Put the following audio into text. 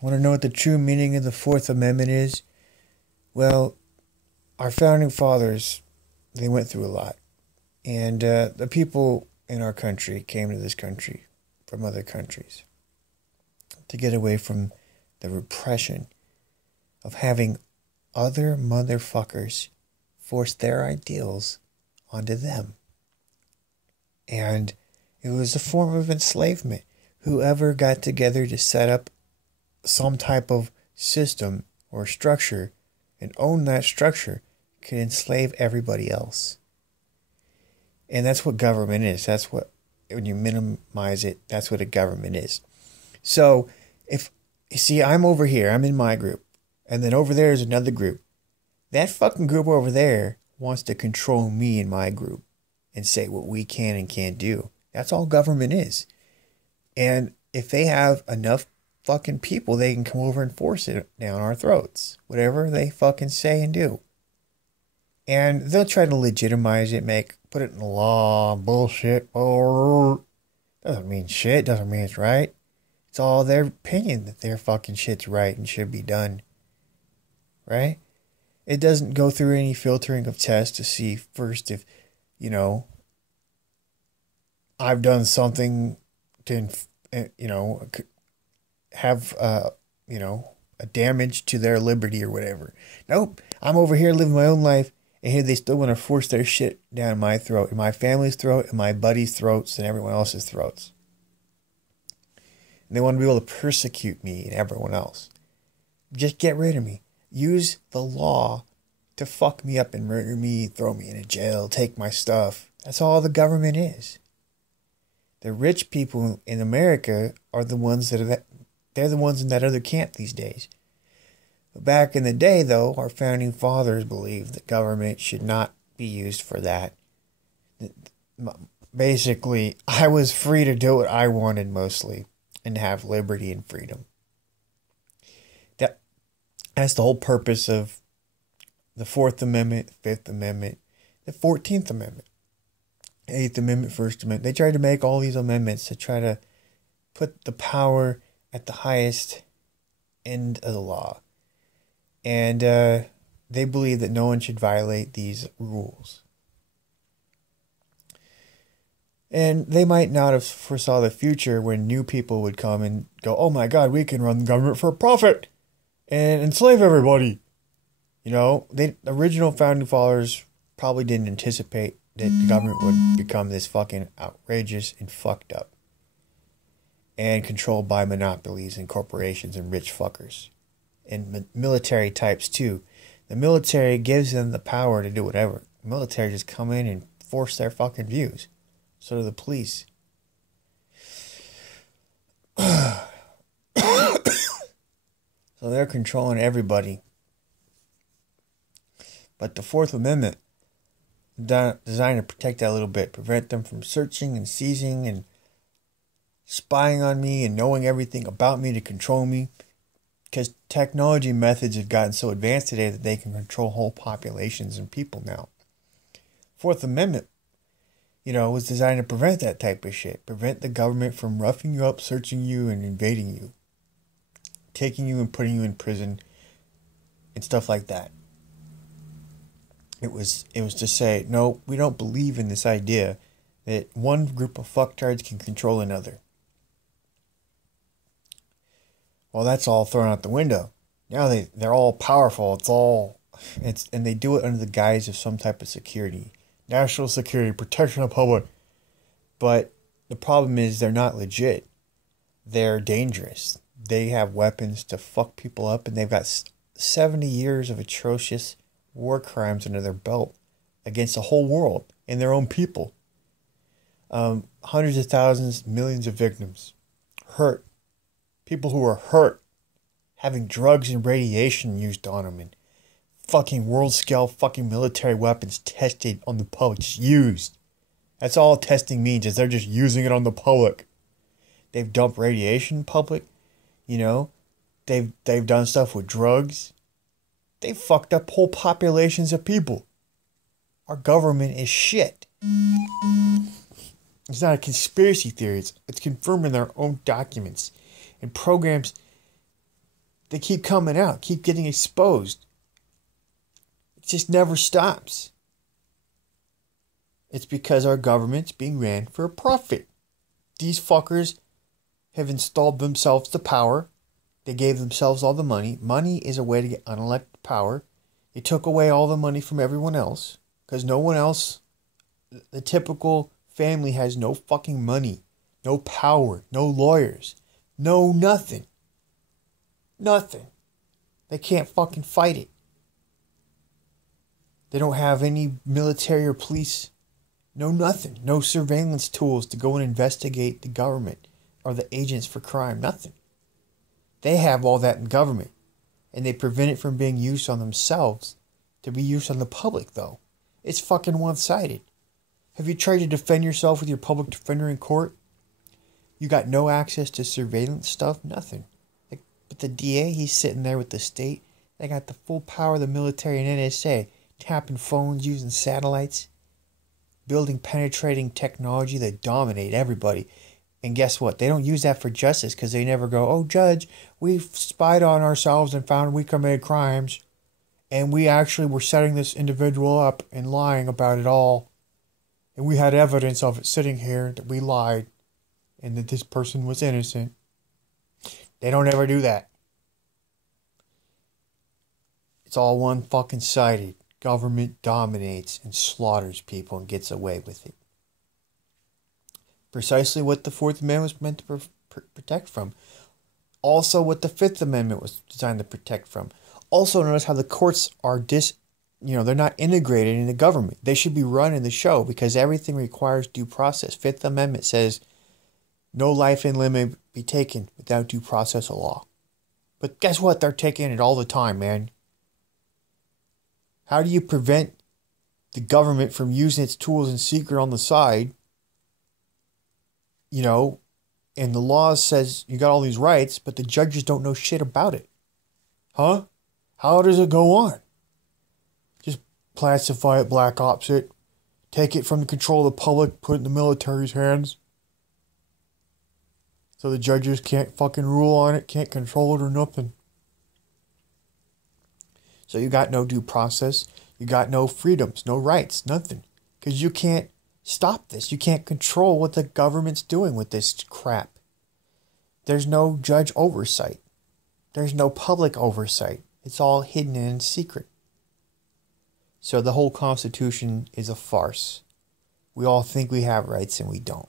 Want to know what the true meaning of the Fourth Amendment is? Well, our founding fathers, they went through a lot. And the people in our country came to this country from other countries to get away from the repression of having other motherfuckers force their ideals onto them. And it was a form of enslavement. Whoever got together to set up some type of system or structure and own that structure could enslave everybody else. And that's what government is. That's what, when you minimize it, that's what a government is. So, if you see, I'm over here, I'm in my group, and then over there is another group. That fucking group over there wants to control me and my group and say what we can and can't do. That's all government is. And if they have enough fucking people, they can come over and force it down our throats. Whatever they fucking say and do. And they'll try to legitimize it, put it in the law, bullshit. Doesn't mean shit, doesn't mean it's right. It's all their opinion that their fucking shit's right and should be done. Right? It doesn't go through any filtering of tests to see first if, I've done something to, have, a damage to their liberty or whatever. Nope. I'm over here living my own life, and here they still want to force their shit down my throat, and my family's throat, and my buddies' throats, and everyone else's throats. And they want to be able to persecute me and everyone else. Just get rid of me. Use the law to fuck me up and murder me, throw me in a jail, take my stuff. That's all the government is. The rich people in America are the ones they're the ones in that other camp these days. But back in the day, though, our founding fathers believed that government should not be used for that. Basically, I was free to do what I wanted mostly and have liberty and freedom. That's the whole purpose of the Fourth Amendment, the Fifth Amendment, the 14th Amendment, Eighth Amendment, First Amendment. They tried to make all these amendments to try to put the power at the highest end of the law. And they believe that no one should violate these rules. And they might not have foresaw the future when new people would come and go, oh my God, we can run the government for profit and enslave everybody. The original founding fathers probably didn't anticipate that the government would become this fucking outrageous and fucked up and controlled by monopolies and corporations and rich fuckers and military types too. The military gives them the power to do whatever. The military just come in and force their fucking views. So do the police. So they're controlling everybody. But the Fourth Amendment designed to protect that a little bit, prevent them from searching and seizing and spying on me and knowing everything about me to control me. Because technology methods have gotten so advanced today that they can control whole populations and people now. Fourth Amendment, was designed to prevent that type of shit. Prevent the government from roughing you up, searching you, and invading you. Taking you and putting you in prison and stuff like that. It was to say, no, we don't believe in this idea that one group of fucktards can control another. Well, that's all thrown out the window. Now they're all powerful. And they do it under the guise of some type of security. National security, protection of the public. But the problem is they're not legit. They're dangerous. They have weapons to fuck people up, and they've got 70 years of atrocious war crimes under their belt against the whole world and their own people. Hundreds of thousands, millions of victims. Hurt. People who are hurt. Having drugs and radiation used on them. And fucking world scale fucking military weapons tested on the public. Just used. That's all testing means, is they're just using it on the public. They've dumped radiation in public. They've done stuff with drugs. They fucked up whole populations of people. Our government is shit. It's not a conspiracy theory. It's confirmed in their own documents and programs They keep coming out, keep getting exposed. It just never stops. It's because our government's being ran for a profit. These fuckers have installed themselves to power. They gave themselves all the money. Money is a way to get unelected power. They took away all the money from everyone else. Because no one else, the typical family has no fucking money. No power. No lawyers. No nothing. Nothing. They can't fucking fight it. They don't have any military or police. No nothing. No surveillance tools to go and investigate the government or the agents for crime. Nothing. They have all that in government. And they prevent it from being used on themselves to be used on the public, though. It's fucking one-sided. Have you tried to defend yourself with your public defender in court? You got no access to surveillance stuff? Nothing. Like, but the DA, he's sitting there with the state. They got the full power of the military and NSA. Tapping phones, using satellites. Building penetrating technology that dominate everybody. And guess what? They don't use that for justice because they never go, oh, judge, we've spied on ourselves and found we committed crimes. And we actually were setting this individual up and lying about it all. And we had evidence of it sitting here that we lied and that this person was innocent. They don't ever do that. It's all one fucking sided. Government dominates and slaughters people and gets away with it. Precisely what the Fourth Amendment was meant to protect from. Also what the Fifth Amendment was designed to protect from. Also notice how the courts are they're not integrated in the government. They should be running the show because everything requires due process. Fifth Amendment says no life and limb may be taken without due process of law. But guess what? They're taking it all the time, man. How do you prevent the government from using its tools in secret on the side? And the law says you got all these rights, but the judges don't know shit about it. Huh? How does it go on? Just classify it, black ops it, take it from the control of the public, put it in the military's hands. So the judges can't fucking rule on it, can't control it or nothing. So you got no due process, you got no freedoms, no rights, nothing. Because you can't stop this. You can't control what the government's doing with this crap. There's no judge oversight. There's no public oversight. It's all hidden and in secret. So the whole Constitution is a farce. We all think we have rights and we don't.